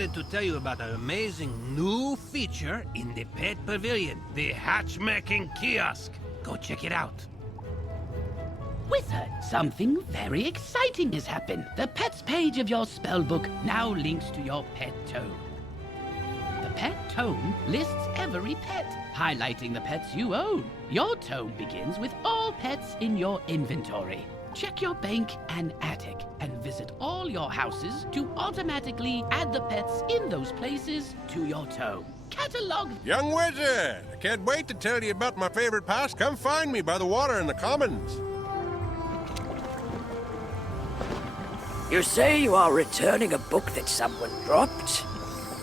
excited to tell you about an amazing new feature in the Pet Pavilion, the Hatchmaking Kiosk. Go check it out. Wizard, something very exciting has happened. The pets page of your spellbook now links to your pet tome. The pet tome lists every pet, highlighting the pets you own. Your tome begins with all pets in your inventory. Check your bank and attic, and visit all your houses to automatically add the pets in those places to your tome. Catalog. Young wizard, I can't wait to tell you about my favorite past. Come find me by the water in the commons. You say you are returning a book that someone dropped?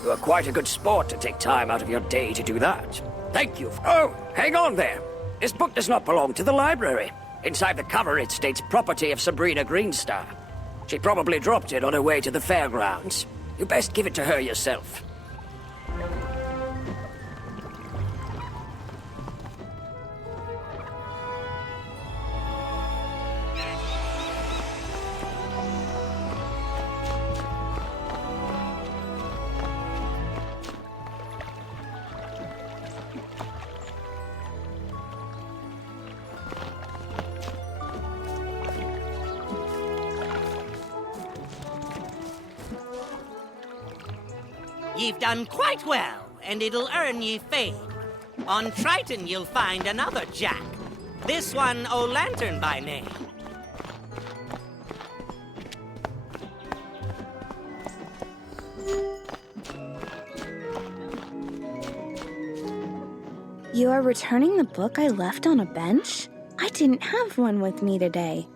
You are quite a good sport to take time out of your day to do that. Thank you. Oh, hang on there. This book does not belong to the library. Inside the cover, it states property of Sabrina Greenstar. She probably dropped it on her way to the fairgrounds. You best give it to her yourself. Ye've done quite well, and it'll earn ye fame. On Triton you'll find another Jack. This one O'Lantern by name. You are returning the book I left on a bench? I didn't have one with me today.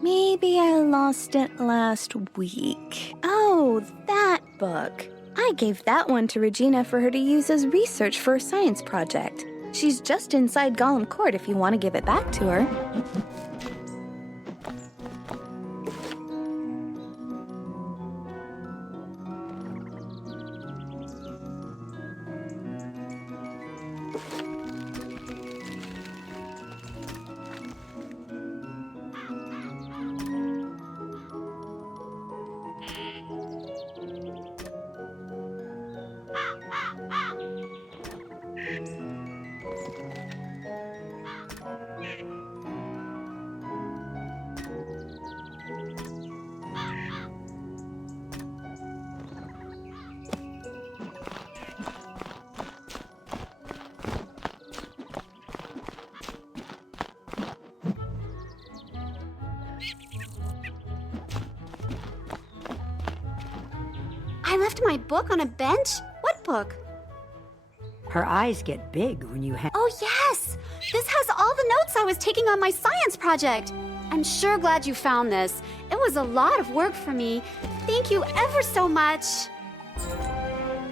Maybe I lost it last week. Oh, that book. I gave that one to Regina for her to use as research for a science project. She's just inside Gollum Court if you want to give it back to her. I left my book on a bench? What book? Her eyes get big when you have... Oh, yes! This has all the notes I was taking on my science project. I'm sure glad you found this. It was a lot of work for me. Thank you ever so much.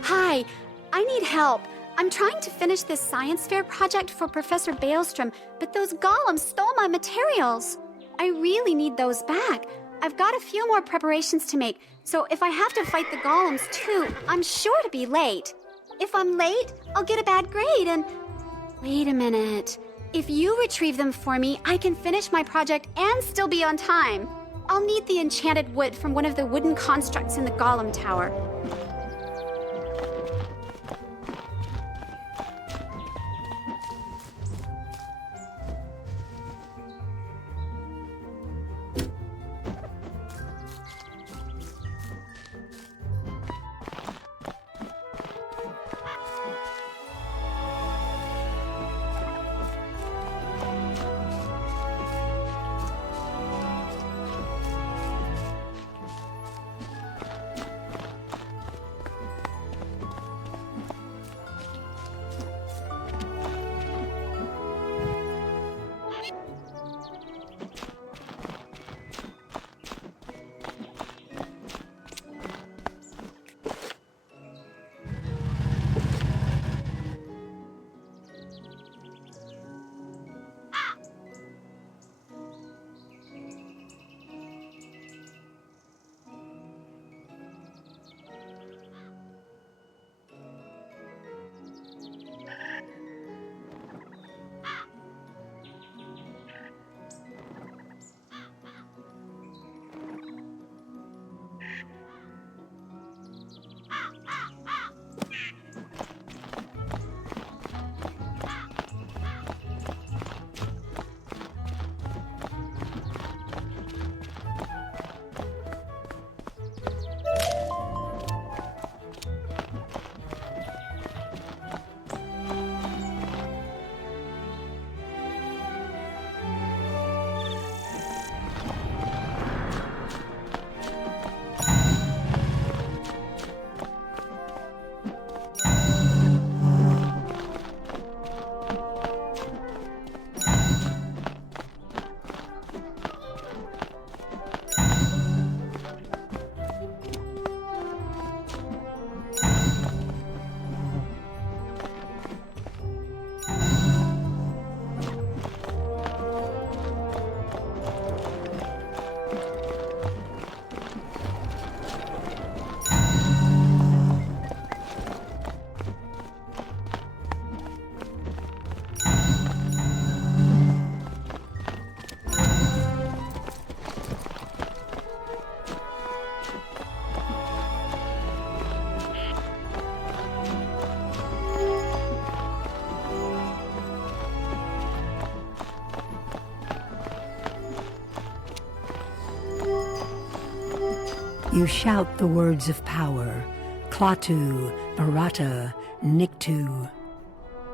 Hi, I need help. I'm trying to finish this science fair project for Professor Baelstrom, but those golems stole my materials. I really need those back. I've got a few more preparations to make, so if I have to fight the golems too, I'm sure to be late. If I'm late, I'll get a bad grade and... Wait a minute. If you retrieve them for me, I can finish my project and still be on time. I'll need the enchanted wood from one of the wooden constructs in the Golem Tower. You shout the words of power, Klaatu, Barata, Niktu.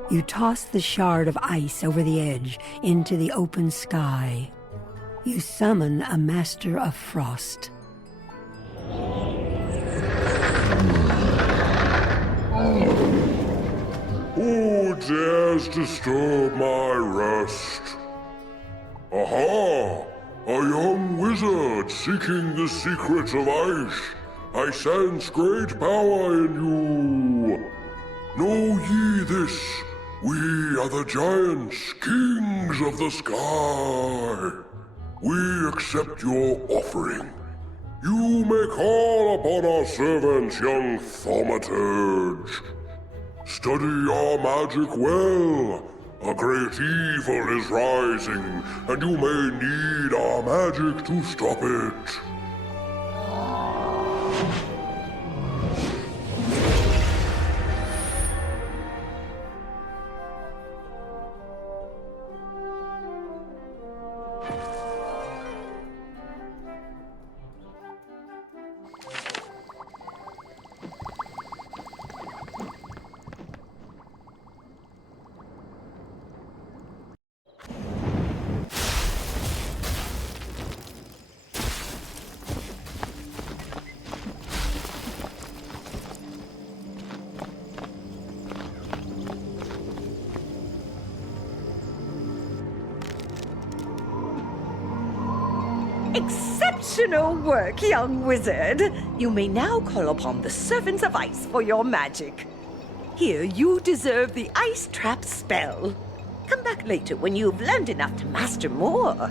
You toss the shard of ice over the edge into the open sky. You summon a master of frost. Who dares disturb my rest? Aha! A young wizard seeking the secrets of ice. I sense great power in you. Know ye this? We are the giants, kings of the sky. We accept your offering. You may call upon our servants, young thaumaturge. Study our magic well. A great evil is rising, and you may need our magic to stop it. Exceptional work, young wizard. You may now call upon the servants of ice for your magic. Here, you deserve the ice trap spell. Come back later when you've learned enough to master more.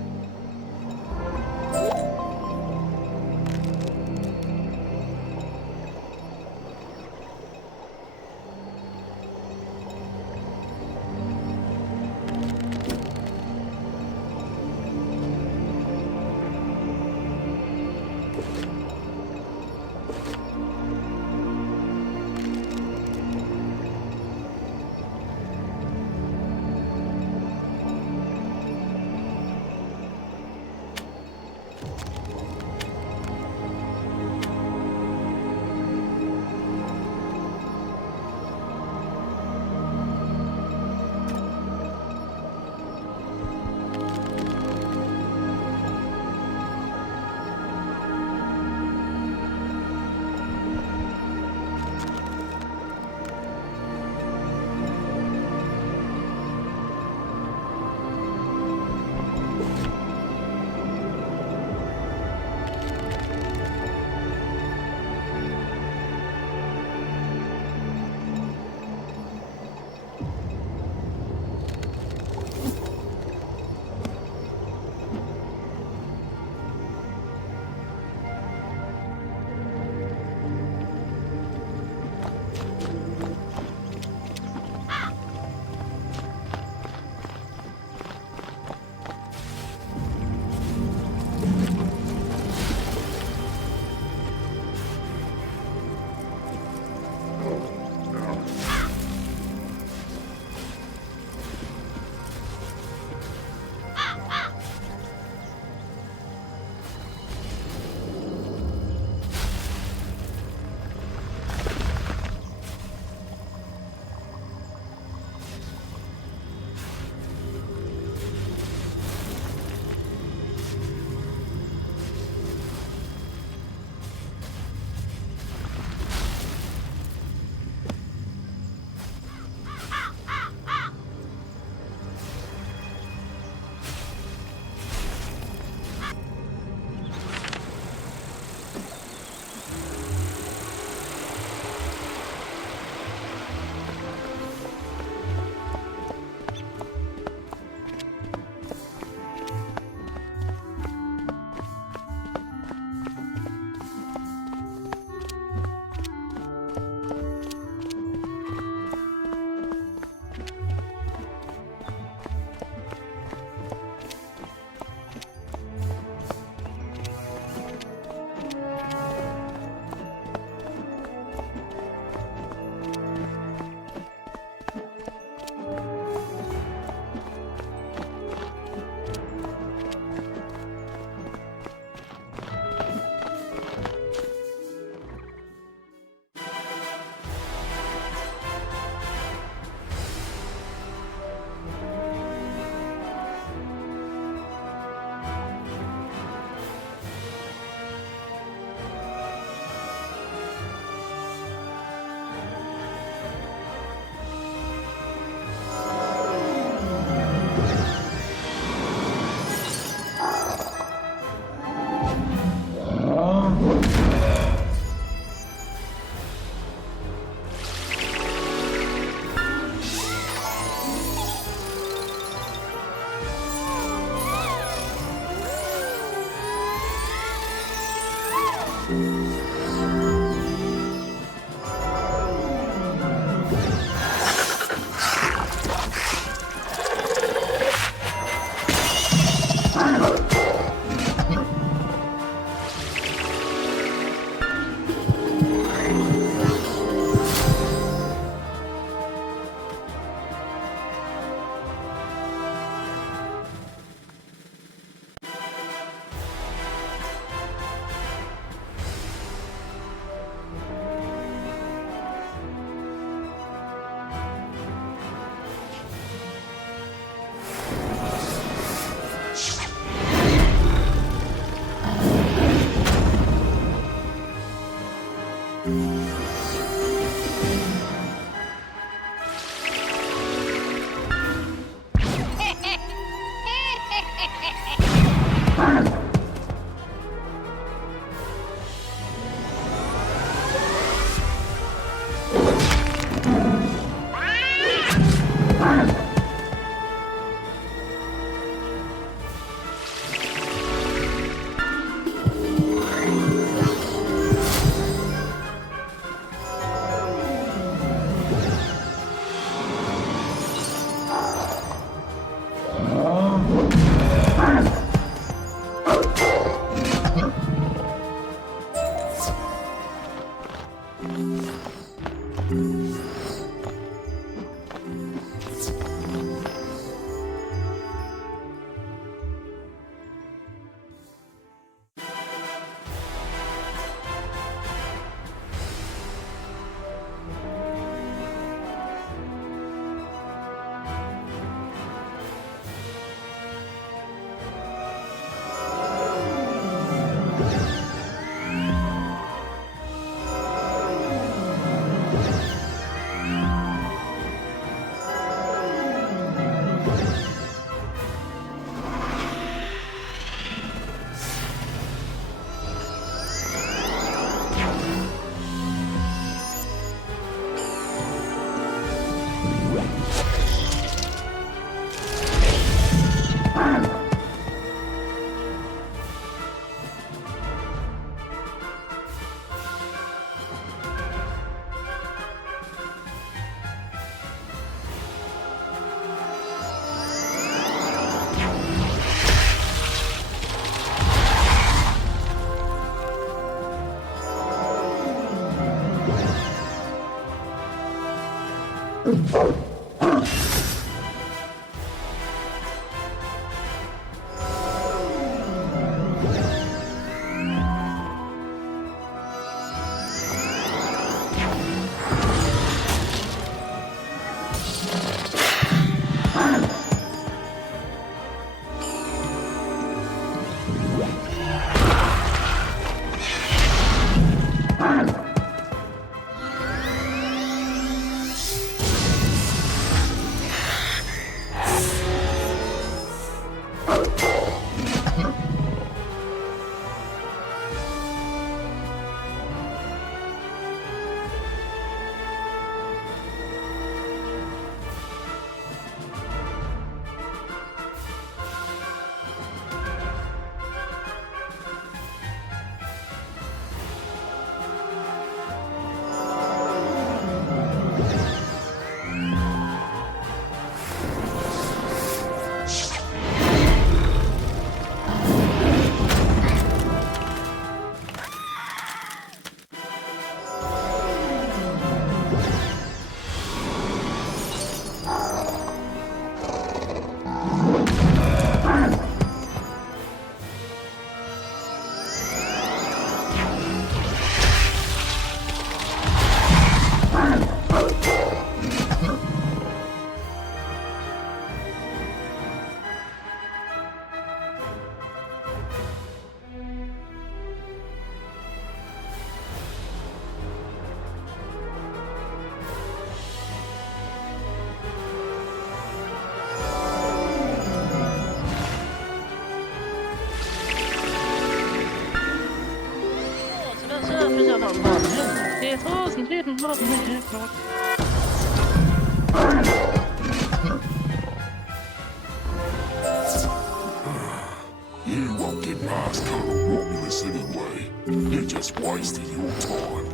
You won't get past Colonel Romulus anyway. You're just wasting your time.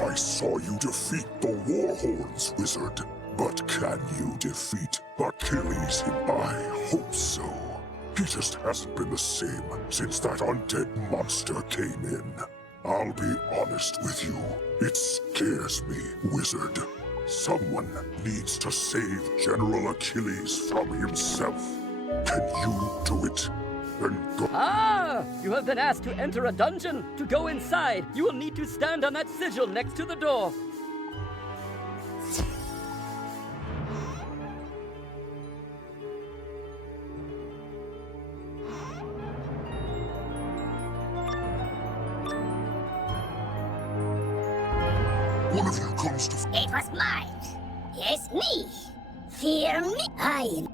I saw you defeat the Warhorns, Wizard. But can you defeat Achilles? I hope so. He just hasn't been the same since that undead monster came in. I'll be honest with you. It scares me, Wizard. Someone needs to save General Achilles from himself. Can you do it? Then go. Ah! You have been asked to enter a dungeon. To go inside, you will need to stand on that sigil next to the door. One of you comes to... It was mine. Yes, me. Fear me. I am...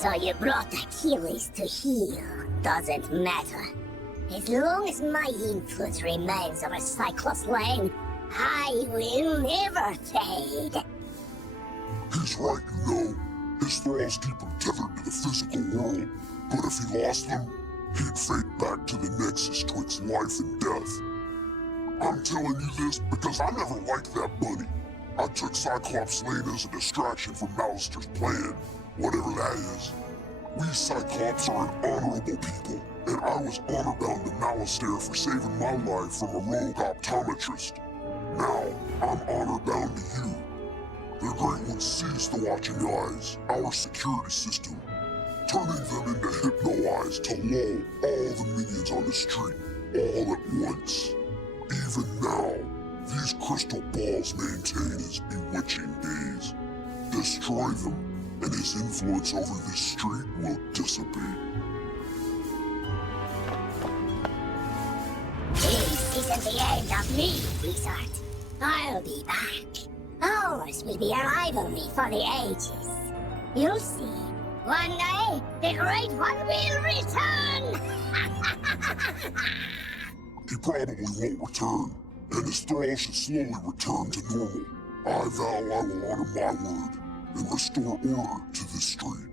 So you brought Achilles to heel. Doesn't matter. As long as my influence remains over Cyclops Lane, I will never fade. He's right, you know. His thralls keep him tethered to the physical world. But if he lost them, he'd fade back to the nexus twixt life and death. I'm telling you this because I never liked that bunny. I took Cyclops Lane as a distraction from Malister's plan, whatever that is. We Cyclops are an honorable people, and I was honor-bound to Malister for saving my life from a rogue optometrist. Now, I'm honor-bound to you. The Great One sees the watching eyes, our security system, turning them into hypno-eyes to lull all the minions on the street, all at once. Even now, these crystal balls maintain his bewitching gaze. Destroy them, and his influence over this street will dissipate. This isn't the end of me, Wizard. I'll be back. Ours will be a rivalry for the ages. You'll see. One day, the Great One will return! He probably won't return, and his thralls should slowly return to normal. I vow I will honor my word and restore order to this street.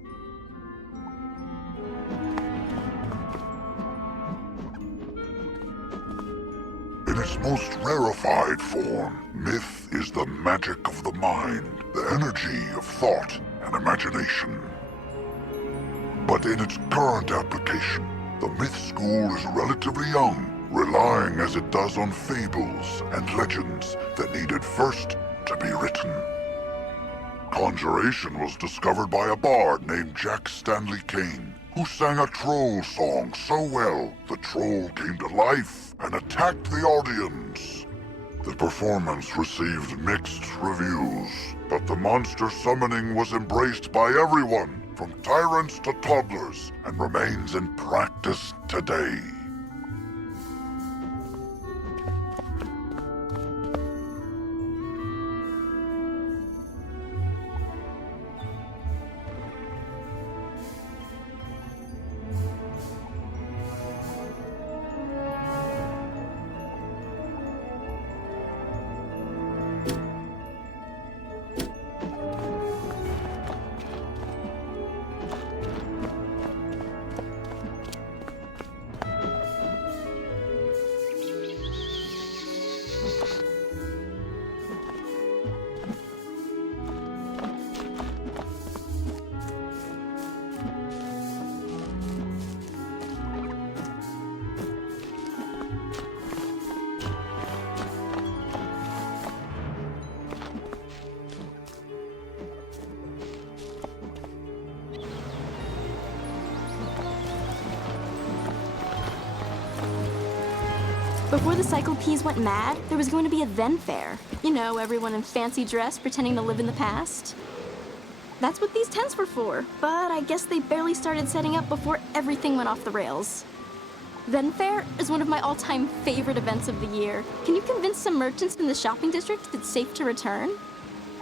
In its most rarefied form, myth is the magic of the mind, the energy of thought and imagination. But in its current application, the myth school is relatively young, relying as it does on fables and legends that needed first to be written. Conjuration was discovered by a bard named Jack Stanley Kane, who sang a troll song so well the troll came to life and attacked the audience. The performance received mixed reviews, but the monster summoning was embraced by everyone, from tyrants to toddlers, and remains in practice today. Before the Cyclopes went mad, there was going to be a then fair. You know, everyone in fancy dress pretending to live in the past. That's what these tents were for, but I guess they barely started setting up before everything went off the rails. Then Fair is one of my all-time favorite events of the year. Can you convince some merchants in the shopping district it's safe to return?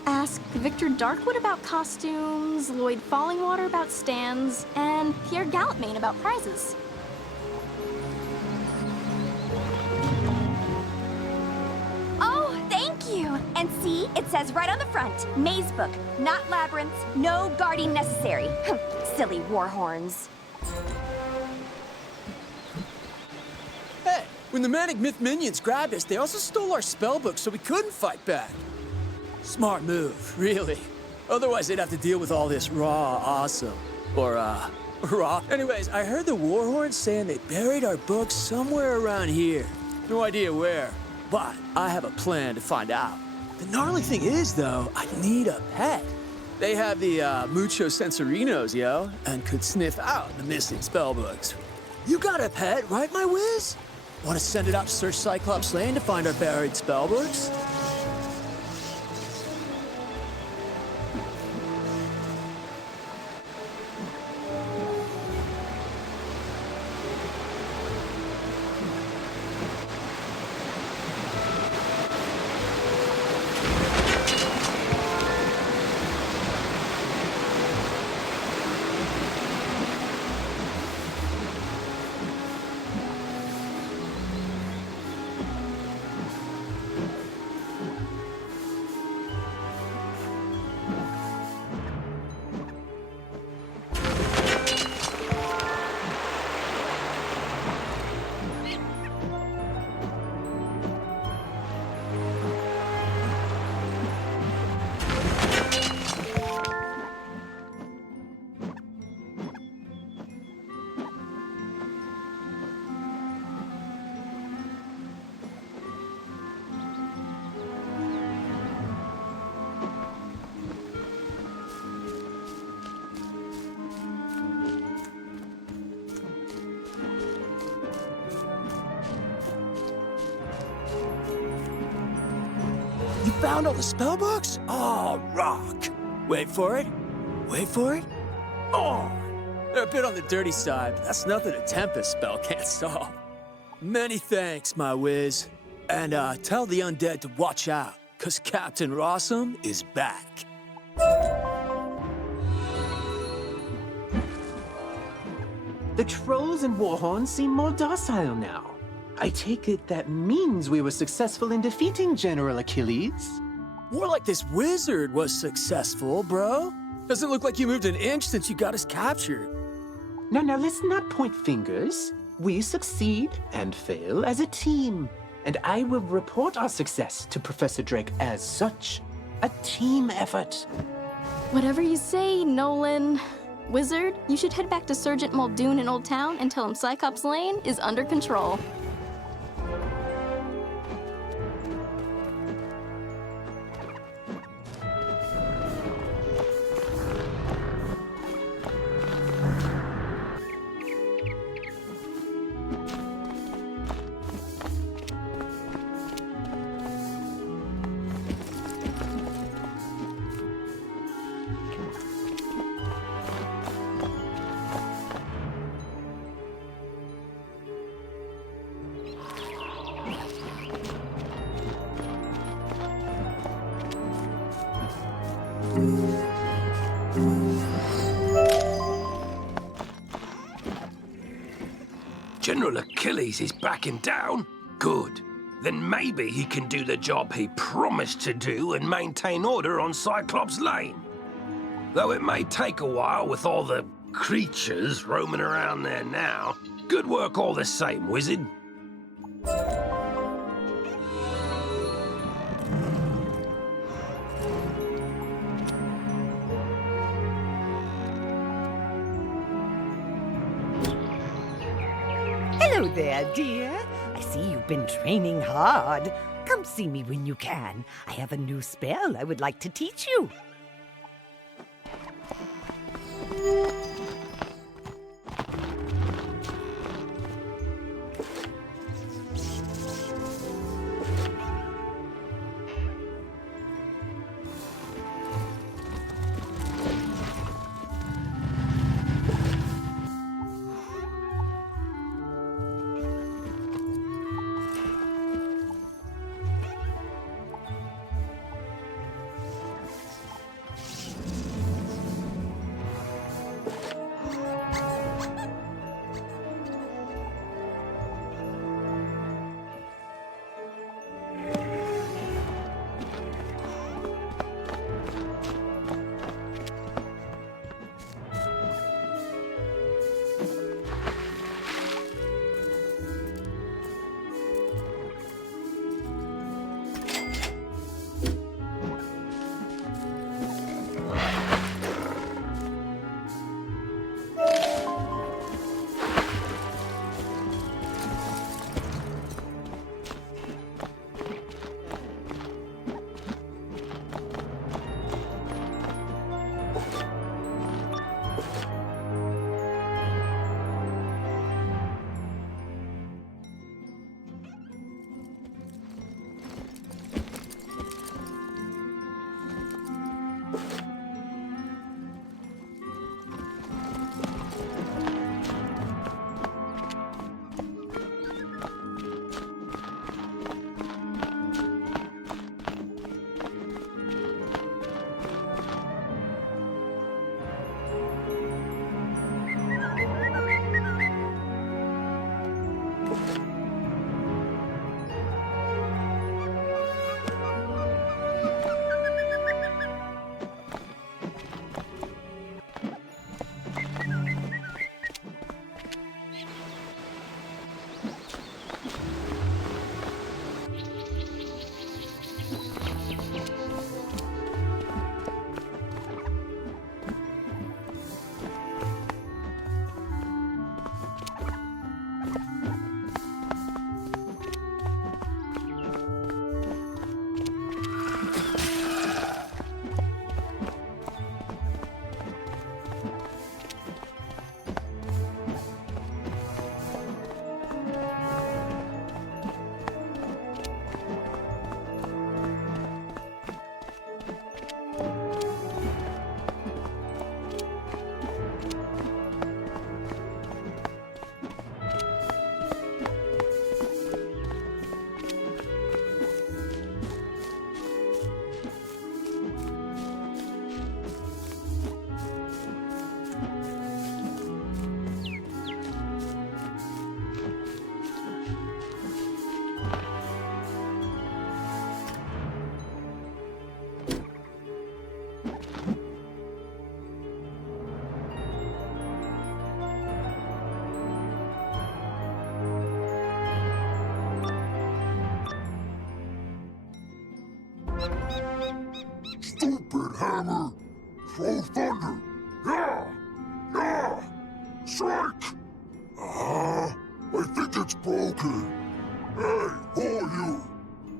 Ask Victor Darkwood about costumes, Lloyd Fallingwater about stands, and Pierre Gallopmain about prizes. Oh, thank you! And see, it says right on the front, Maze Book, not labyrinths, no guarding necessary. Silly warhorns. Hey, when the Manic Myth minions grabbed us, they also stole our spellbook so we couldn't fight back. Smart move, really. Otherwise, they'd have to deal with all this raw awesome. Or, raw. Anyways, I heard the warhorns saying they buried our books somewhere around here. No idea where, but I have a plan to find out. The gnarly thing is, though, I need a pet. They have the, Mucho Sensorinos, yo, and could sniff out the missing spellbooks. You got a pet, right, my whiz? Want to send it out to search Cyclops Lane to find our buried spellbooks? You found all the spellbooks? Oh, rock! Wait for it. Wait for it. Oh! They're a bit on the dirty side, but that's nothing a Tempest spell can't solve. Many thanks, my whiz. And, tell the undead to watch out, 'cause Captain Rossum is back. The trolls and warhorns seem more docile now. I take it that means we were successful in defeating General Achilles? More like this wizard was successful, bro. Doesn't look like you moved an inch since you got us captured. Now, let's not point fingers. We succeed and fail as a team. And I will report our success to Professor Drake as such. A team effort. Whatever you say, Nolan. Wizard, you should head back to Sergeant Muldoon in Old Town and tell him Cyclops Lane is under control. General Achilles is backing down? Good. Then maybe he can do the job he promised to do and maintain order on Cyclops Lane. Though it may take a while with all the creatures roaming around there now. Good work all the same, Wizard. Hello there, dear. I see you've been training hard. Come see me when you can. I have a new spell I would like to teach you. hammer. Throw thunder. Yeah! Yeah! Strike! I think it's broken. Hey, who are you?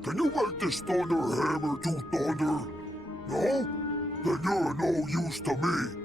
Can you make this thunder hammer do thunder? No? Then you're no use to me.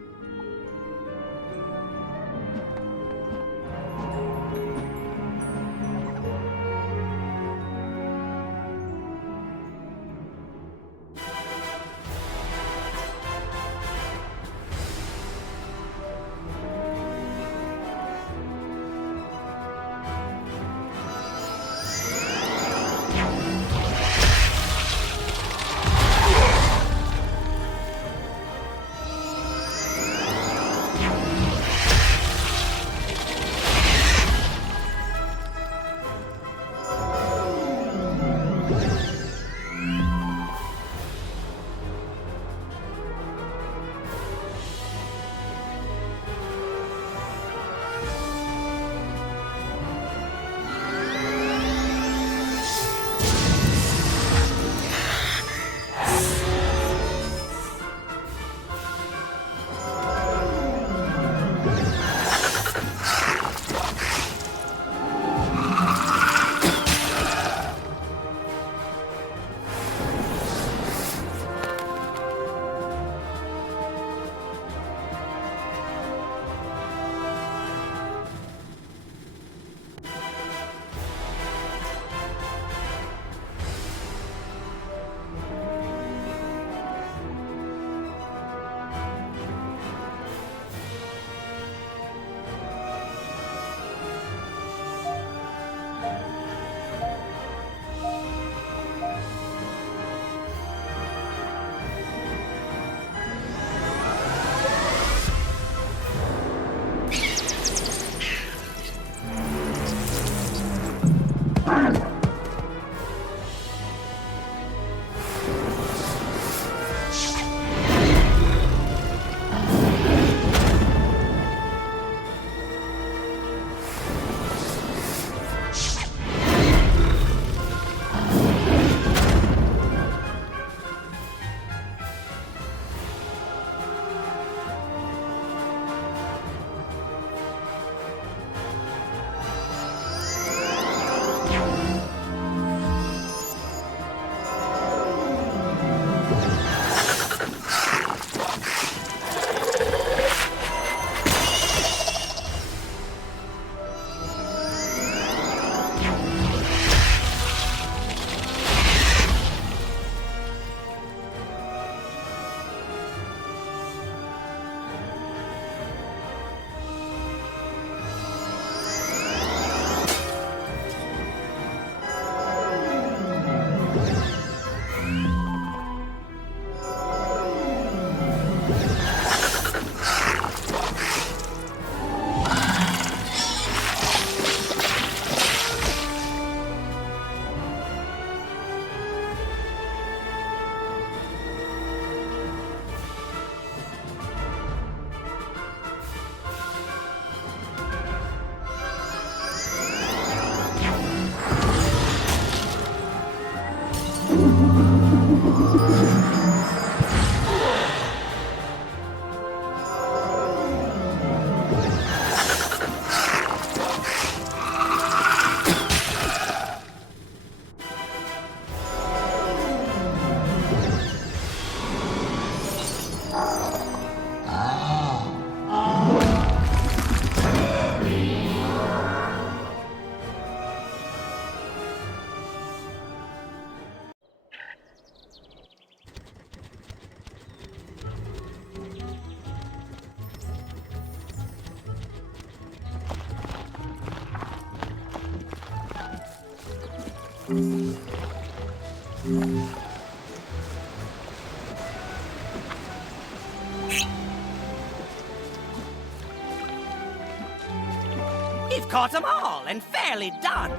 You've caught them all and fairly done.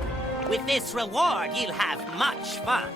With this reward, you'll have much fun.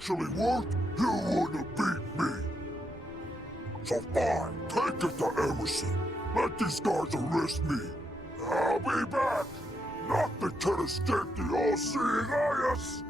actually worked, you would have beat me. So fine, take it to Emerson. Let these guys arrest me. I'll be back. Nothing can escape the all-seeing eyes.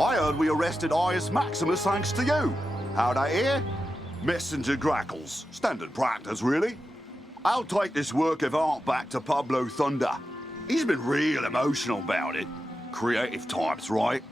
I heard we arrested Ius Maximus thanks to you. How'd I hear? Messenger grackles. Standard practice, really. I'll take this work of art back to Pablo Thunder. He's been real emotional about it. Creative types, right?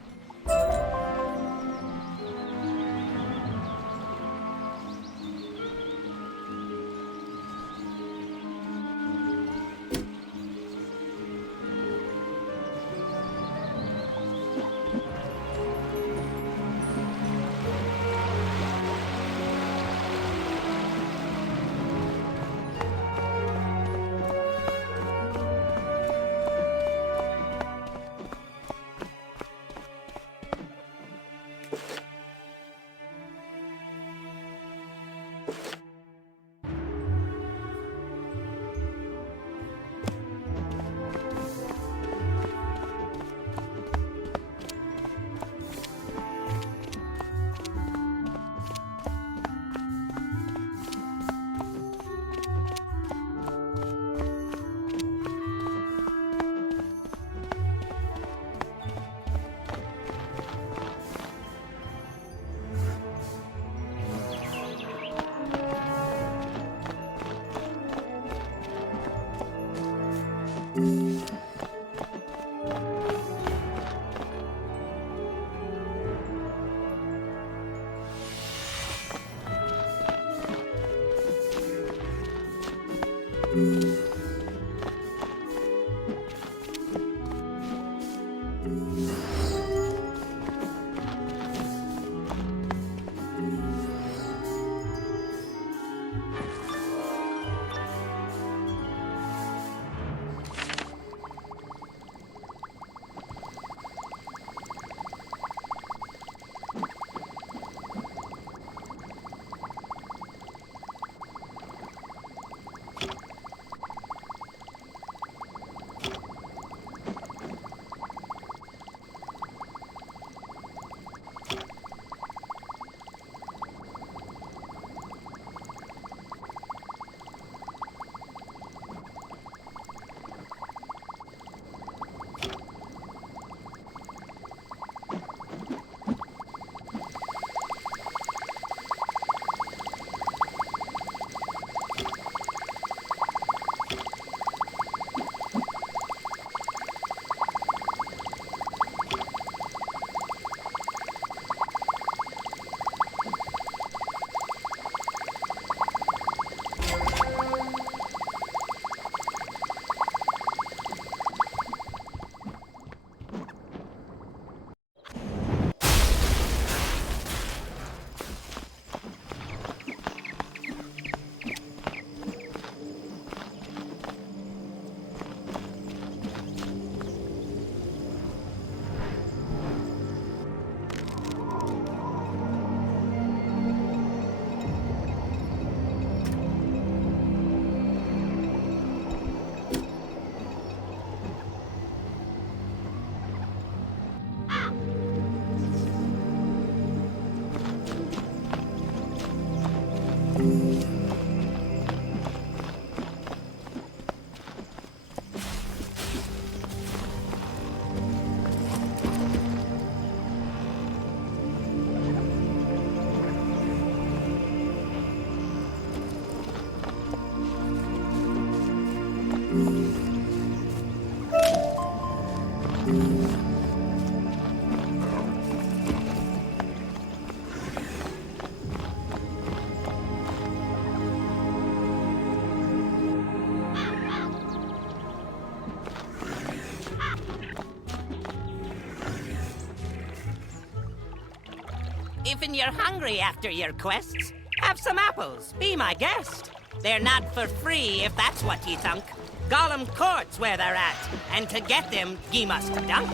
If you're hungry after your quests, have some apples. Be my guest. They're not for free, if that's what ye thunk. Gollum Court's where they're at, and to get them, ye must dunk.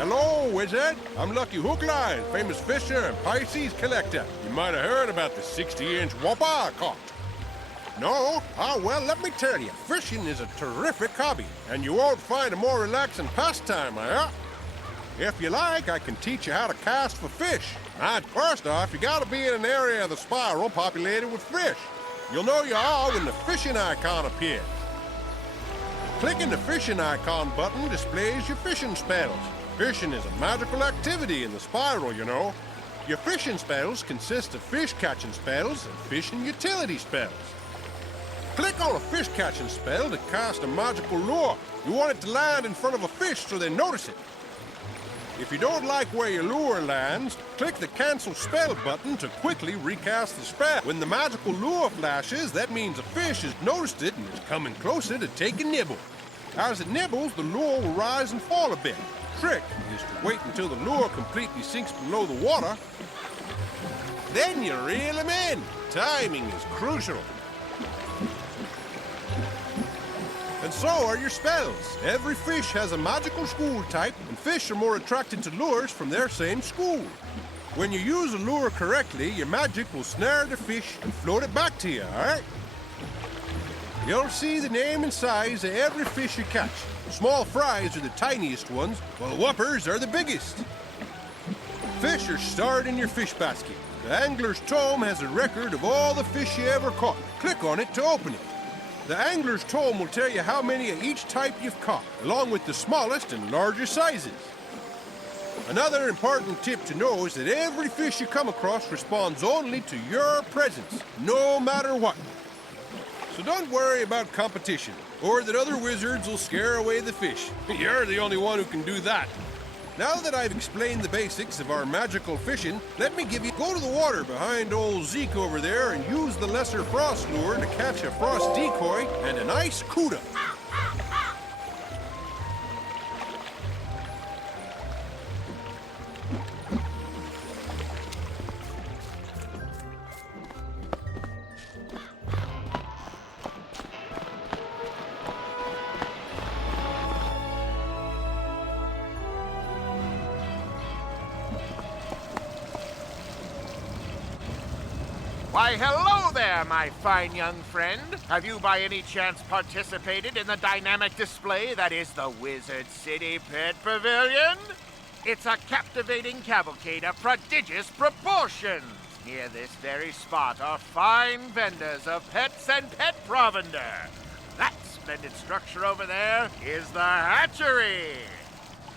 Hello, Wizard. I'm Lucky Hookline, famous fisher and Pisces collector. You might have heard about the 60-inch whopper I caught. No? Ah, well, let me tell you, fishing is a terrific hobby, and you won't find a more relaxing pastime, If you like, I can teach you how to cast for fish. And first off, you gotta be in an area of the spiral populated with fish. You'll know you are when the fishing icon appears. Clicking the fishing icon button displays your fishing spells. Fishing is a magical activity in the spiral, you know. Your fishing spells consist of fish-catching spells and fishing utility spells. Click on a fish-catching spell to cast a magical lure. You want it to land in front of a fish so they notice it. If you don't like where your lure lands, click the Cancel Spell button to quickly recast the spell. When the magical lure flashes, that means a fish has noticed it and is coming closer to take a nibble. As it nibbles, the lure will rise and fall a bit. The trick is to wait until the lure completely sinks below the water. Then you reel them in. Timing is crucial. And so are your spells. Every fish has a magical school type, and fish are more attracted to lures from their same school. When you use a lure correctly, your magic will snare the fish and float it back to you, all right? You'll see the name and size of every fish you catch. Small fries are the tiniest ones, while whoppers are the biggest. Fish are stored in your fish basket. The angler's tome has a record of all the fish you ever caught. Click on it to open it. The angler's tome will tell you how many of each type you've caught, along with the smallest and larger sizes. Another important tip to know is that every fish you come across responds only to your presence, no matter what. So don't worry about competition, or that other wizards will scare away the fish. You're the only one who can do that. Now that I've explained the basics of our magical fishing, let me go to the water behind old Zeke over there and use the lesser frost lure to catch a frost decoy and an ice cuda. Why, hello there, my fine young friend. Have you by any chance participated in the dynamic display that is the Wizard City Pet Pavilion? It's a captivating cavalcade of prodigious proportions. Near this very spot are fine vendors of pets and pet provender. That splendid structure over there is the hatchery.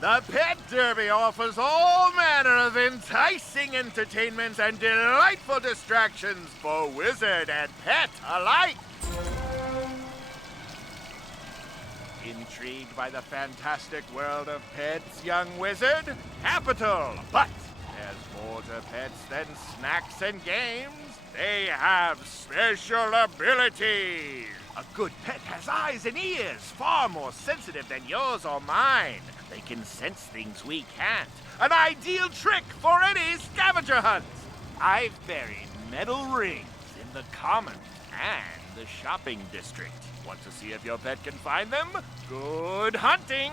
The Pet Derby offers all manner of enticing entertainments and delightful distractions for wizard and pet alike. Intrigued by the fantastic world of pets, young wizard? Capital! But there's more to pets than snacks and games. They have special abilities. A good pet has eyes and ears far more sensitive than yours or mine. They can sense things we can't. An ideal trick for any scavenger hunt. I've buried metal rings in the common and the shopping district. Want to see if your pet can find them? Good hunting!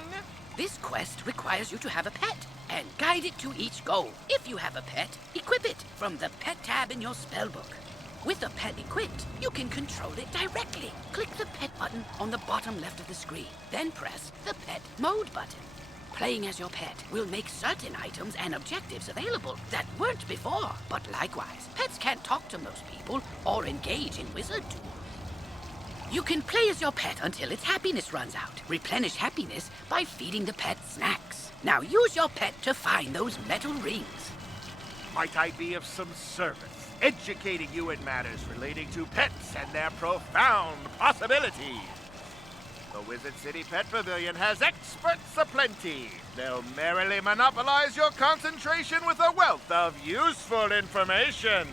This quest requires you to have a pet and guide it to each goal. If you have a pet, equip it from the pet tab in your spellbook. With a pet equipped, you can control it directly. Click the pet button on the bottom left of the screen, then press the pet mode button. Playing as your pet will make certain items and objectives available that weren't before. But likewise, pets can't talk to most people or engage in wizard tools. You can play as your pet until its happiness runs out. Replenish happiness by feeding the pet snacks. Now use your pet to find those metal rings. Might I be of some service, educating you in matters relating to pets and their profound possibilities? The Wizard City Pet Pavilion has experts aplenty. They'll merrily monopolize your concentration with a wealth of useful information.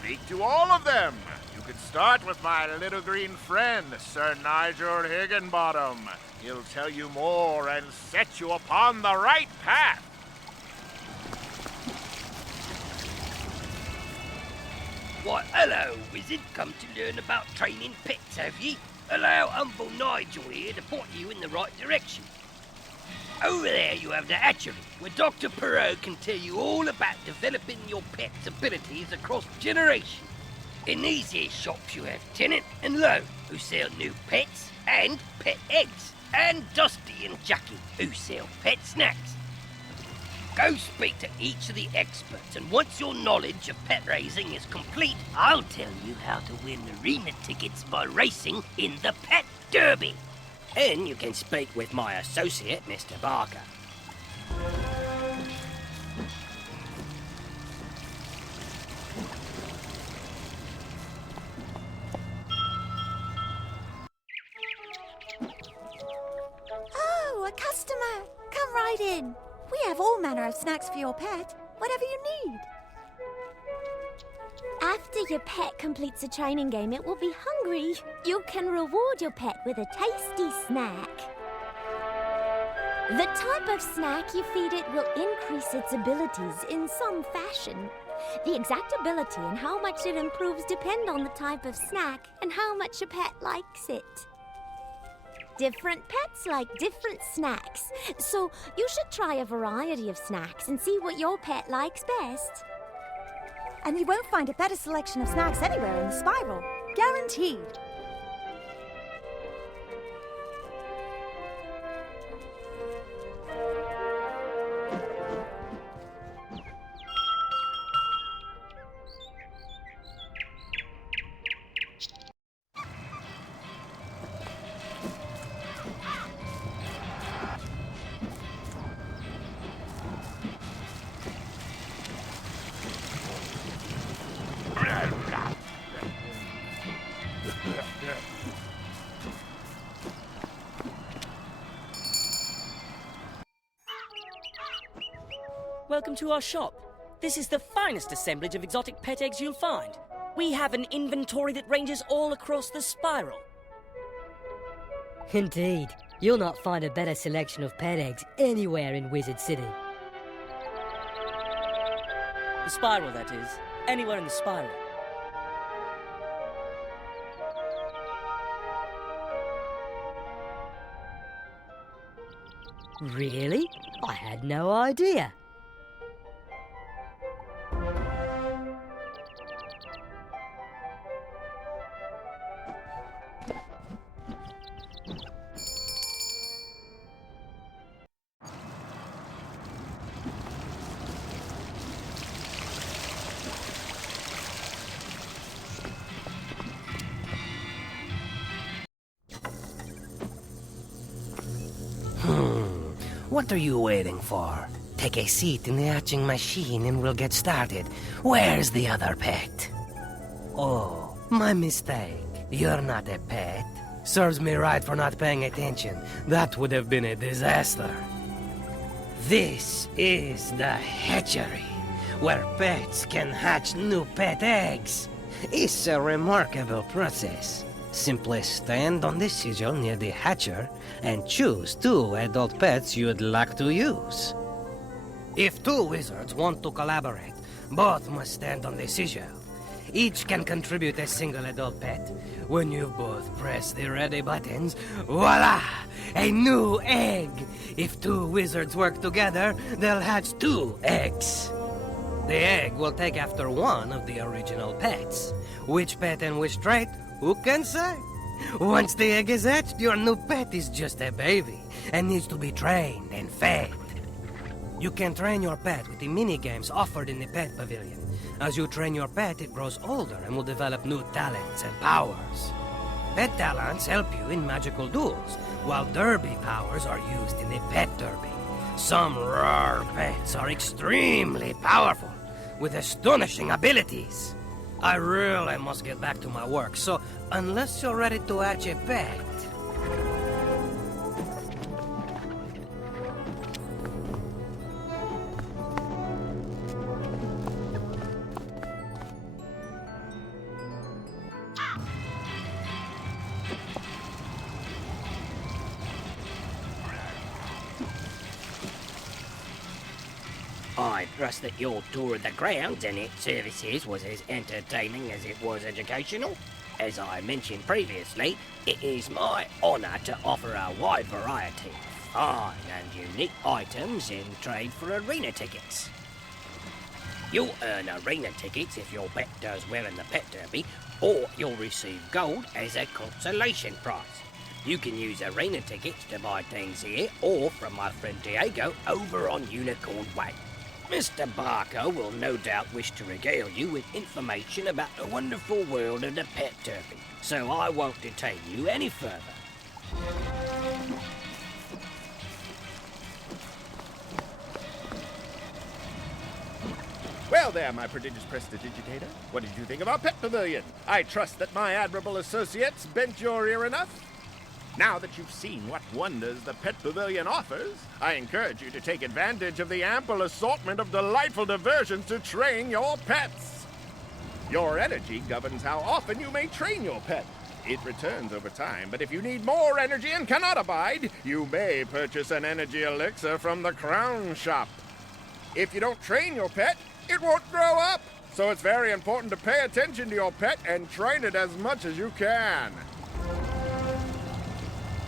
Speak to all of them. You could start with my little green friend, Sir Nigel Higginbottom. He'll tell you more and set you upon the right path. Why, hello, wizard. Come to learn about training pets, have ye? Allow humble Nigel here to point you in the right direction. Over there you have the hatchery, where Dr. Perot can tell you all about developing your pet's abilities across generations. In these here shops you have Tennant and Lowe, who sell new pets and pet eggs, and Dusty and Jackie, who sell pet snacks. Go speak to each of the experts, and once your knowledge of pet raising is complete, I'll tell you how to win arena tickets by racing in the Pet Derby. And you can speak with my associate, Mr. Barker. Oh, a customer! Come right in. We have all manner of snacks for your pet, whatever you need. After your pet completes a training game, it will be hungry. You can reward your pet with a tasty snack. The type of snack you feed it will increase its abilities in some fashion. The exact ability and how much it improves depend on the type of snack and how much your pet likes it. Different pets like different snacks, so you should try a variety of snacks and see what your pet likes best. And you won't find a better selection of snacks anywhere in the spiral. Guaranteed. Welcome to our shop. This is the finest assemblage of exotic pet eggs you'll find. We have an inventory that ranges all across the spiral. Indeed. You'll not find a better selection of pet eggs anywhere in Wizard City. The spiral, that is. Anywhere in the spiral. Really? I had no idea. What are you waiting for? Take a seat in the hatching machine and we'll get started. Where's the other pet? Oh, my mistake. You're not a pet. Serves me right for not paying attention. That would have been a disaster. This is the hatchery, where pets can hatch new pet eggs. It's a remarkable process. Simply stand on the sigil near the hatcher and choose 2 adult pets you'd like to use. If 2 wizards want to collaborate, both must stand on the sigil. Each can contribute a single adult pet. When you've both pressed the ready buttons, voila! A new egg! If 2 wizards work together, they'll hatch 2 eggs. The egg will take after one of the original pets. Which pet and which trait? Who can say? Once the egg is hatched, your new pet is just a baby and needs to be trained and fed. You can train your pet with the mini-games offered in the pet pavilion. As you train your pet, it grows older and will develop new talents and powers. Pet talents help you in magical duels, while derby powers are used in the pet derby. Some rare pets are extremely powerful, with astonishing abilities. I really must get back to my work, so unless you're ready to hatch a pet... I trust that your tour of the grounds and its services was as entertaining as it was educational. As I mentioned previously, it is my honor to offer a wide variety of fine and unique items in trade for arena tickets. You'll earn arena tickets if your pet does well in the pet derby, or you'll receive gold as a consolation prize. You can use arena tickets to buy things here or from my friend Diego over on Unicorn Way. Mr. Barker will no doubt wish to regale you with information about the wonderful world of the pet derby, so I won't detain you any further. Well there, my prodigious prestidigitator. What did you think of our pet pavilion? I trust that my admirable associates bent your ear enough? Now that you've seen what wonders the pet pavilion offers, I encourage you to take advantage of the ample assortment of delightful diversions to train your pets. Your energy governs how often you may train your pet. It returns over time, but if you need more energy and cannot abide, you may purchase an energy elixir from the Crown Shop. If you don't train your pet, it won't grow up. So it's very important to pay attention to your pet and train it as much as you can.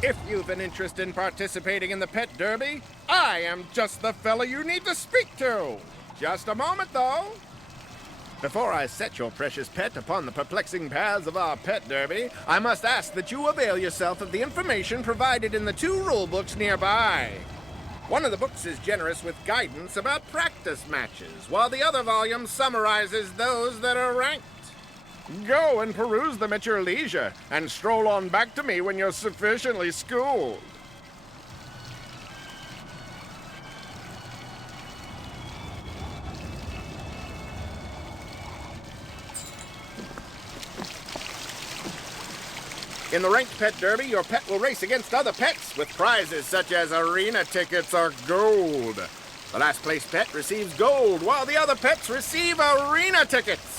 If you've an interest in participating in the pet derby, I am just the fella you need to speak to. Just a moment, though. Before I set your precious pet upon the perplexing paths of our pet derby, I must ask that you avail yourself of the information provided in the 2 rule books nearby. One of the books is generous with guidance about practice matches, while the other volume summarizes those that are ranked. Go and peruse them at your leisure, and stroll on back to me when you're sufficiently schooled. In the ranked pet derby, your pet will race against other pets with prizes such as arena tickets or gold. The last place pet receives gold, while the other pets receive arena tickets.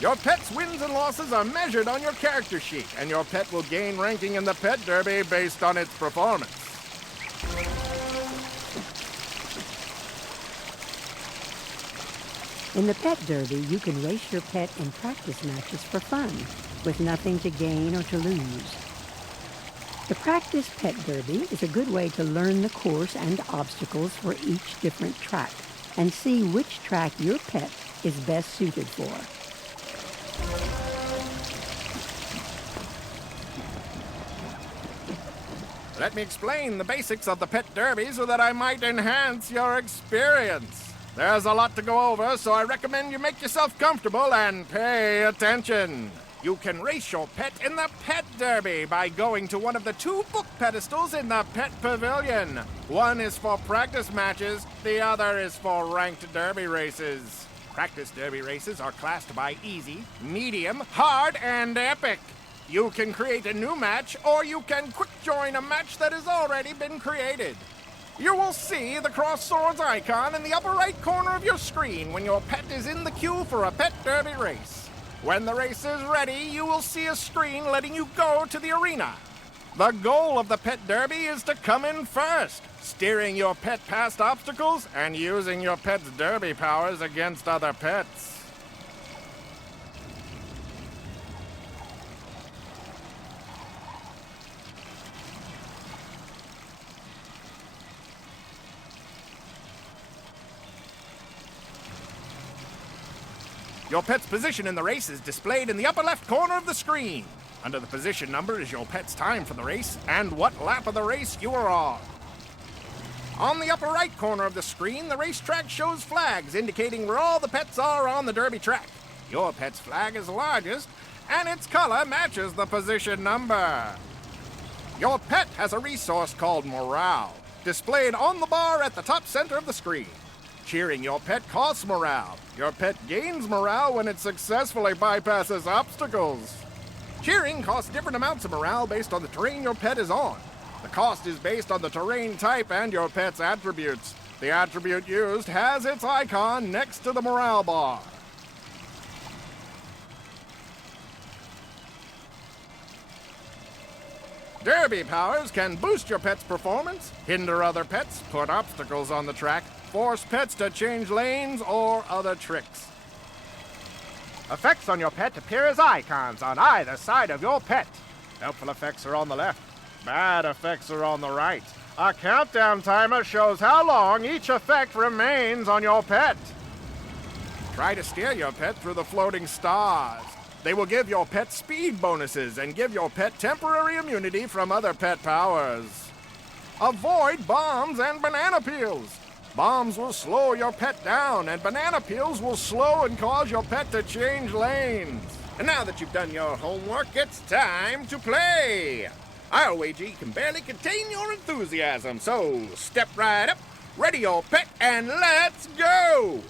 Your pet's wins and losses are measured on your character sheet, and your pet will gain ranking in the pet derby based on its performance. In the pet derby, you can race your pet in practice matches for fun, with nothing to gain or to lose. The practice pet derby is a good way to learn the course and obstacles for each different track, and see which track your pet is best suited for. Let me explain the basics of the pet derby so that I might enhance your experience. There's a lot to go over, so I recommend you make yourself comfortable and pay attention. You can race your pet in the pet derby by going to one of the 2 book pedestals in the pet pavilion. One is for practice matches, the other is for ranked derby races. Practice derby races are classed by easy, medium, hard, and epic. You can create a new match, or you can quick join a match that has already been created. You will see the cross swords icon in the upper right corner of your screen when your pet is in the queue for a pet derby race. When the race is ready, you will see a screen letting you go to the arena. The goal of the pet derby is to come in first, steering your pet past obstacles and using your pet's derby powers against other pets. Your pet's position in the race is displayed in the upper left corner of the screen. Under the position number is your pet's time for the race and what lap of the race you are on. On the upper right corner of the screen, the racetrack shows flags indicating where all the pets are on the derby track. Your pet's flag is largest, and its color matches the position number. Your pet has a resource called morale, displayed on the bar at the top center of the screen. Cheering your pet costs morale. Your pet gains morale when it successfully bypasses obstacles. Cheering costs different amounts of morale based on the terrain your pet is on. The cost is based on the terrain type and your pet's attributes. The attribute used has its icon next to the morale bar. Derby powers can boost your pet's performance, hinder other pets, put obstacles on the track, force pets to change lanes, or other tricks. Effects on your pet appear as icons on either side of your pet. Helpful effects are on the left. Bad effects are on the right. A countdown timer shows how long each effect remains on your pet. Try to steer your pet through the floating stars. They will give your pet speed bonuses and give your pet temporary immunity from other pet powers. Avoid bombs and banana peels. Bombs will slow your pet down, and banana peels will slow and cause your pet to change lanes. And now that you've done your homework, it's time to play. I'll wager you can barely contain your enthusiasm, so step right up, ready your pet, and let's go!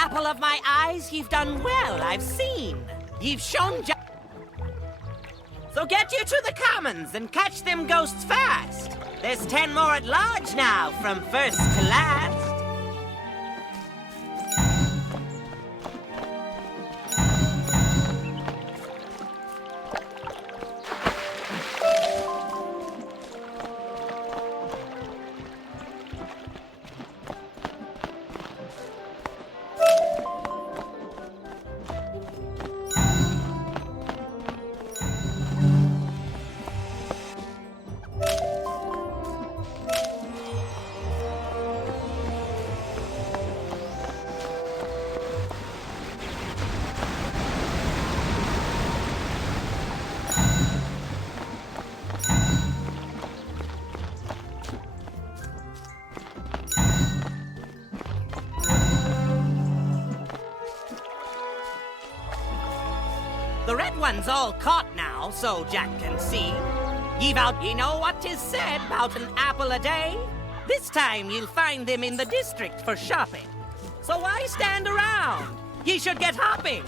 Apple of my eyes, you've done well, I've seen. You've shown So get you to the commons and catch them ghosts fast. There's 10 more at large now, from first to last. The red one's all caught now, so Jack can see. You know what is said about an apple a day? This time you'll find them in the district for shopping. So why stand around? Ye should get hopping.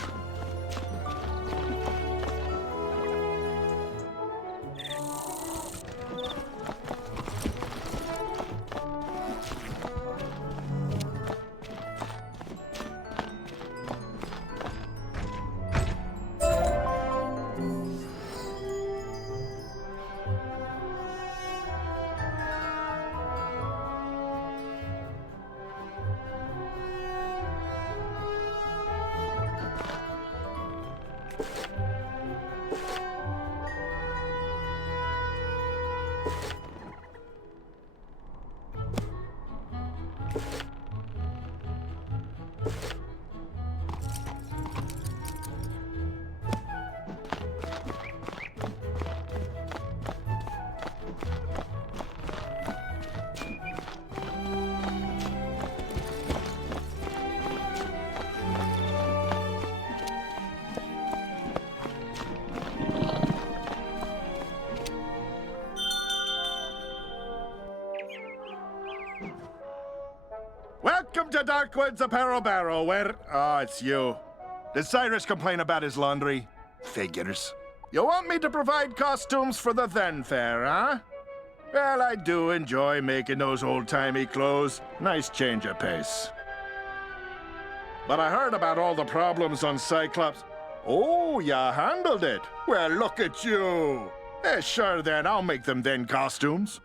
Welcome to Darkwoods Apparel Barrel, where... Oh, it's you. Did Cyrus complain about his laundry? Figures. You want me to provide costumes for the then fair, huh? Well, I do enjoy making those old-timey clothes. Nice change of pace. But I heard about all the problems on Cyclops. Oh, you handled it. Well, look at you. Sure then, I'll make them then costumes.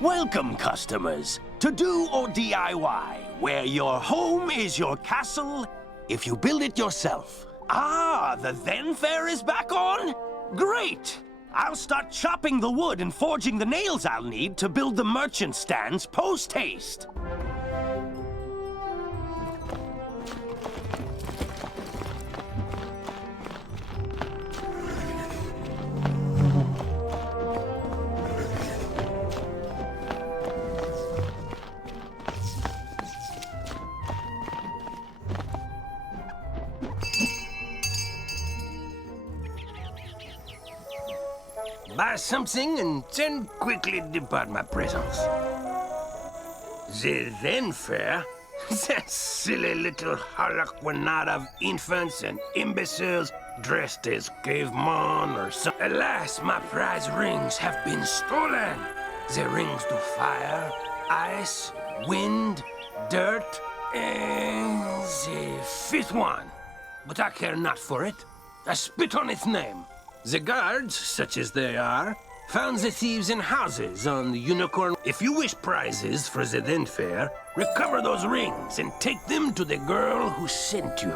Welcome, customers, to Do or DIY, where your home is your castle if you build it yourself. Ah, the Then Fair is back on? Great! I'll start chopping the wood and forging the nails I'll need to build the merchant stands post-haste. Buy something and then quickly depart my presence. The Then Fair? That silly little harlequinade of infants and imbeciles dressed as cavemen or something. Alas, my prize rings have been stolen. The rings do fire, ice, wind, dirt, and the fifth one. But I care not for it. I spit on its name. The guards, such as they are, found the thieves in houses on the Unicorn. If you wish prizes for the Then Fair, recover those rings and take them to the girl who sent you.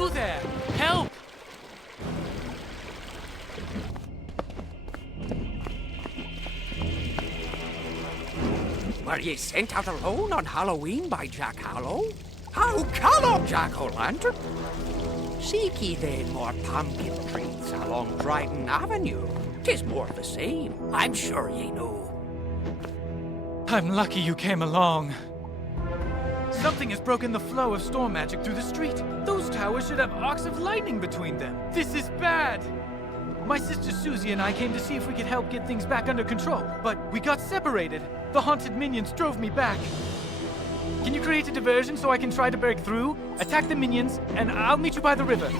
you there! Help! Were ye sent out alone on Halloween by Jack Hallow? How callow, Jack-o'-lantern! Seek ye then more pumpkin treats along Dryden Avenue. 'Tis more of the same, I'm sure ye know. I'm lucky you came along. Something has broken the flow of storm magic through the street. Those towers should have arcs of lightning between them. This is bad. My sister Susie and I came to see if we could help get things back under control, but we got separated. The haunted minions drove me back. Can you create a diversion so I can try to break through? Attack the minions, and I'll meet you by the river.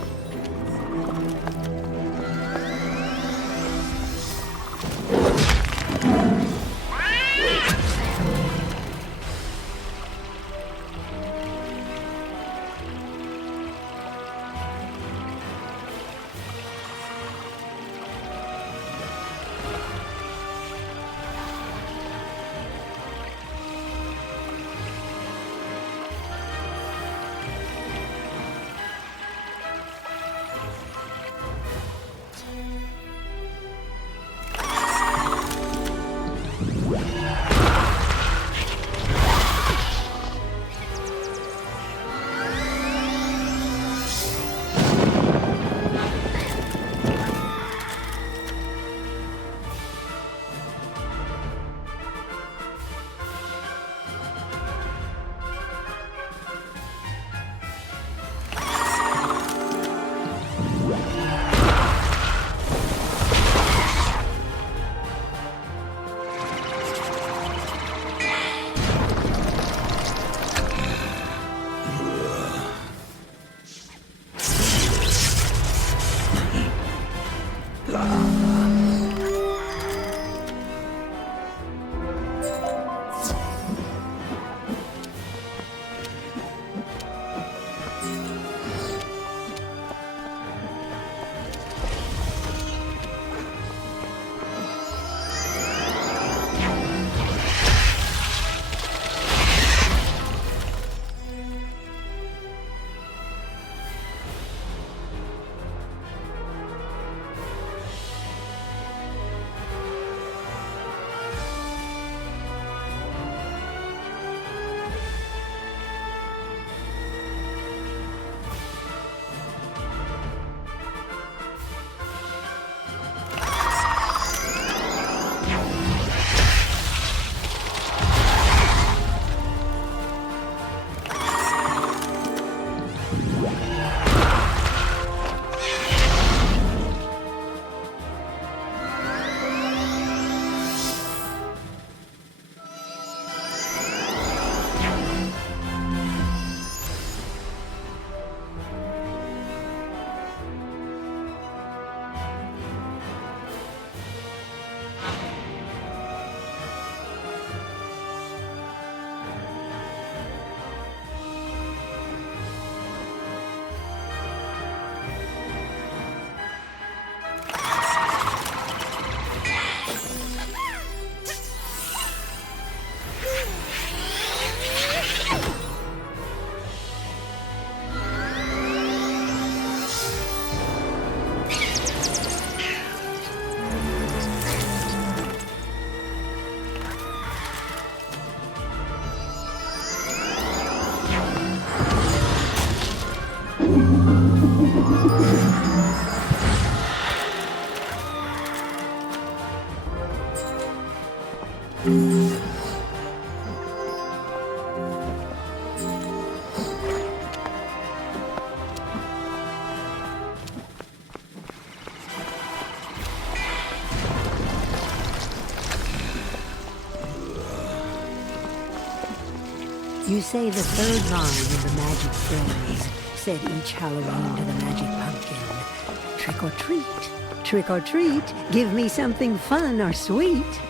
You say the third line in the magic phrase, said each Halloween to the magic pumpkin. Trick or treat, trick or treat, give me something fun or sweet.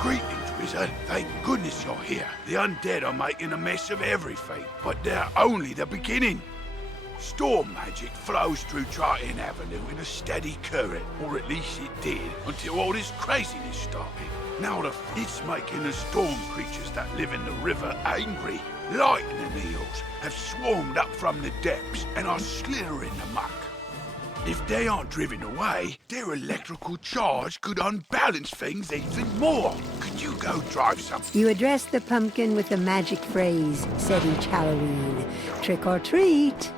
Greetings, Wizard. Thank goodness you're here. The undead are making a mess of everything, but they're only the beginning. Storm magic flows through Dryden Avenue in a steady current, or at least it did, until all this craziness started. Now it's making the storm creatures that live in the river angry. Lightning eels have swarmed up from the depths and are slithering amok. If they aren't driven away, their electrical charge could unbalance things even more. Could you go drive some? You address the pumpkin with the magic phrase, said each Halloween. Trick or treat.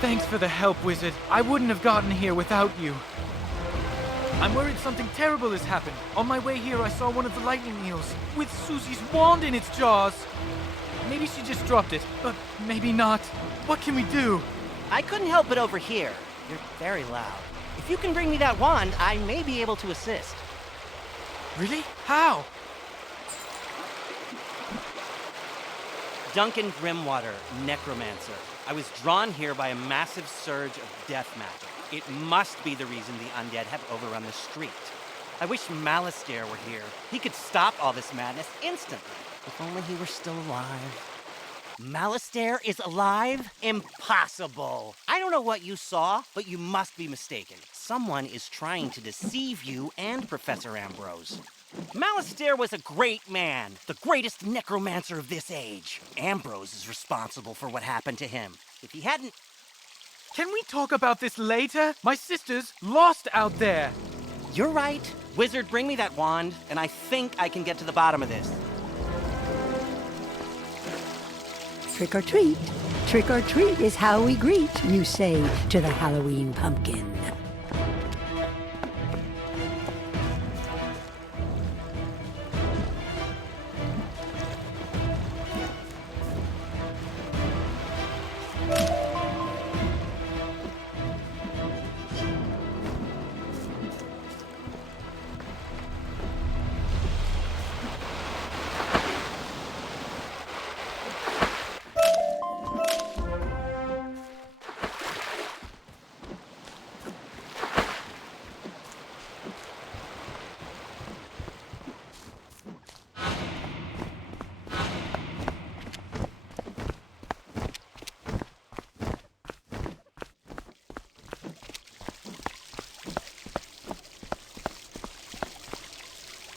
Thanks for the help, Wizard. I wouldn't have gotten here without you. I'm worried something terrible has happened. On my way here, I saw one of the lightning eels with Susie's wand in its jaws. Maybe she just dropped it, but maybe not. What can we do? I couldn't help but overhear. You're very loud. If you can bring me that wand, I may be able to assist. Really? How? Duncan Grimwater, necromancer. I was drawn here by a massive surge of death magic. It must be the reason the undead have overrun the street. I wish Malastare were here. He could stop all this madness instantly. If only he were still alive. Malastare is alive? Impossible. I don't know what you saw, but you must be mistaken. Someone is trying to deceive you and Professor Ambrose. Malastare was a great man, the greatest necromancer of this age. Ambrose is responsible for what happened to him. If he hadn't... Can we talk about this later? My sister's lost out there. You're right. Wizard, bring me that wand, and I think I can get to the bottom of this. Trick or treat. Trick or treat is how we greet, you say to the Halloween pumpkin.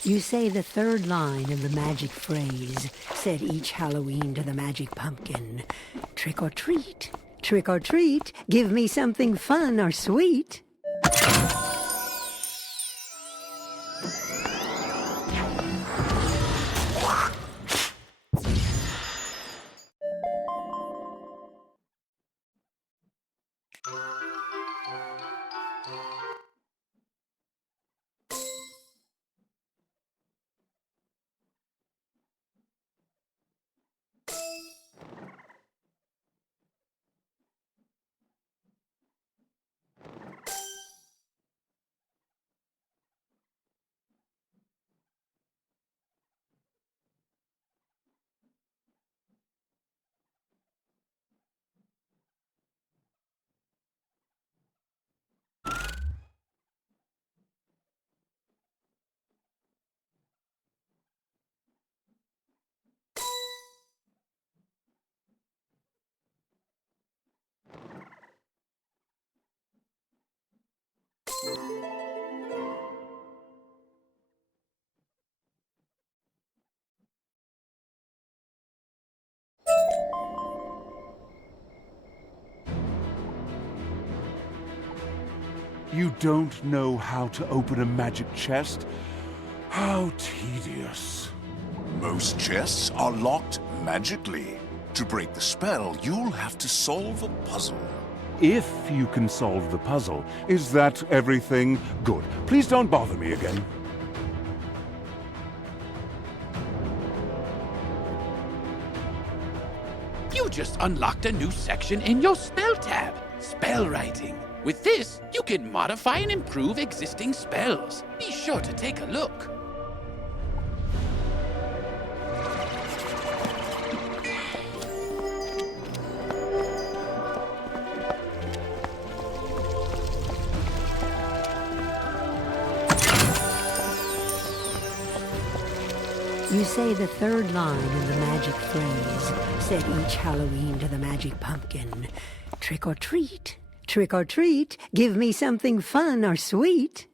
You say the third line of the magic phrase, said each Halloween to the magic pumpkin. Trick or treat, trick or treat, give me something fun or sweet. You don't know how to open a magic chest? How tedious. Most chests are locked magically. To break the spell, you'll have to solve a puzzle. If you can solve the puzzle, is that everything? Good. Please don't bother me again. You just unlocked a new section in your spell tab, spell writing. With this, you can modify and improve existing spells. Be sure to take a look. You say the third line of the magic phrase, said each Halloween to the magic pumpkin. Trick or treat, trick or treat, give me something fun or sweet.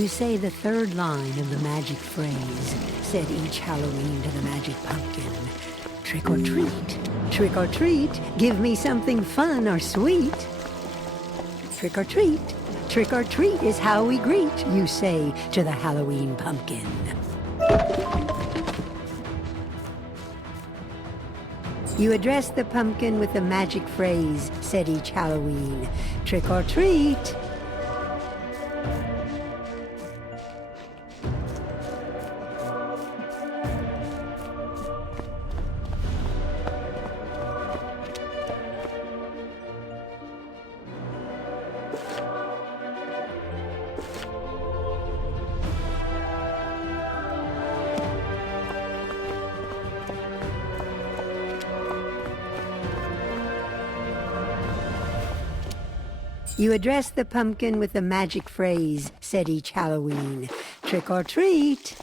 You say the third line of the magic phrase, said each Halloween to the magic pumpkin. Trick or treat, trick or treat, give me something fun or sweet. Trick or treat is how we greet, you say to the Halloween pumpkin. You address the pumpkin with the magic phrase, said each Halloween. Trick or treat. You address the pumpkin with the magic phrase, said each Halloween. Trick or treat.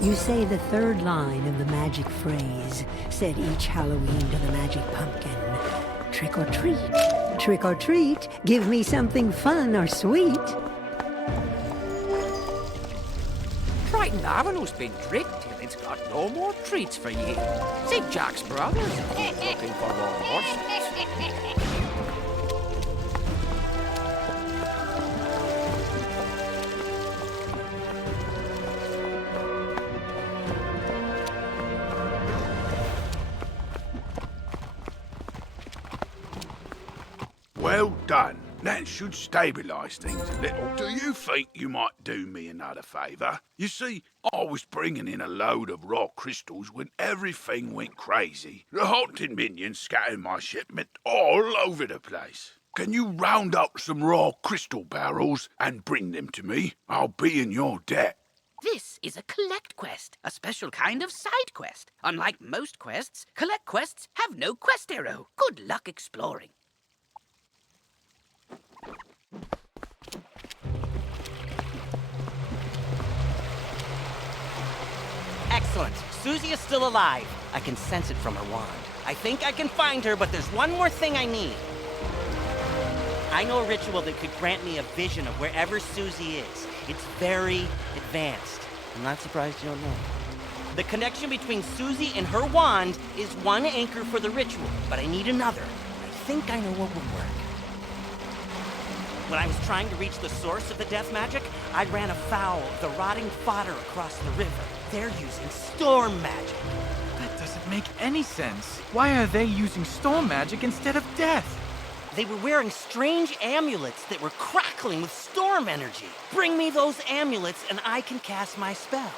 You say the third line of the magic phrase, said each Halloween to the magic pumpkin. Trick or treat. Trick or treat. Give me something fun or sweet. Triton Avenue's been tricked till it's got no more treats for ye. St. Jack's brothers keep looking for more morsels. Well done. That should stabilise things a little. Do you think you might do me another favour? You see, I was bringing in a load of raw crystals when everything went crazy. The haunted minions scattered my shipment all over the place. Can you round up some raw crystal barrels and bring them to me? I'll be in your debt. This is a collect quest, a special kind of side quest. Unlike most quests, collect quests have no quest arrow. Good luck exploring. Excellent. Susie is still alive. I can sense it from her wand. I think I can find her, but there's one more thing I need. I know a ritual that could grant me a vision of wherever Susie is. It's very advanced. I'm not surprised you don't know. The connection between Susie and her wand is one anchor for the ritual, but I need another. I think I know what will work. When I was trying to reach the source of the death magic, I ran afoul of the rotting fodder across the river. They're using storm magic. That doesn't make any sense. Why are they using storm magic instead of death? They were wearing strange amulets that were crackling with storm energy. Bring me those amulets and I can cast my spell.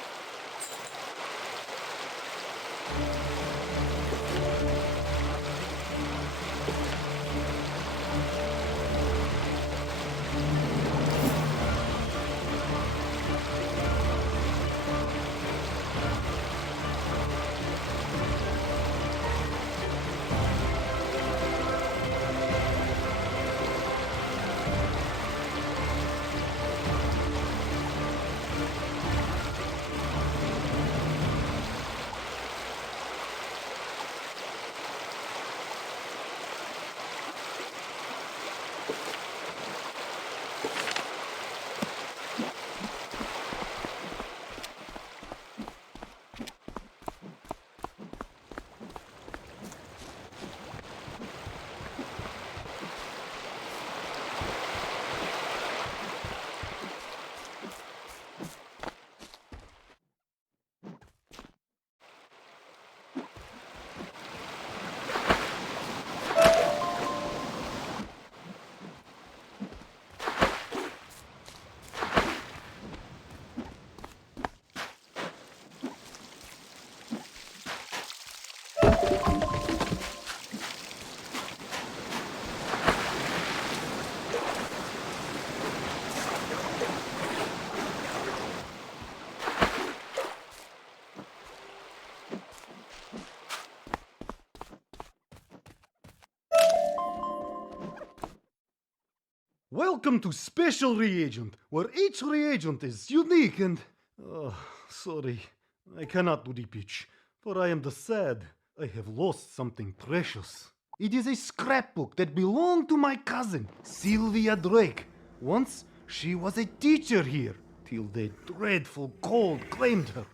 Welcome to Special Reagent, where each reagent is unique and... Oh, sorry, I cannot do the pitch, for I am the sad. I have lost something precious. It is a scrapbook that belonged to my cousin, Sylvia Drake. Once, she was a teacher here, till the dreadful cold claimed her.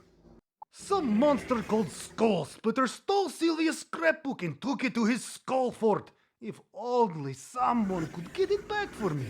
Some monster called Skull Splitter stole Sylvia's scrapbook and took it to his skull fort. If only someone could get it back for me.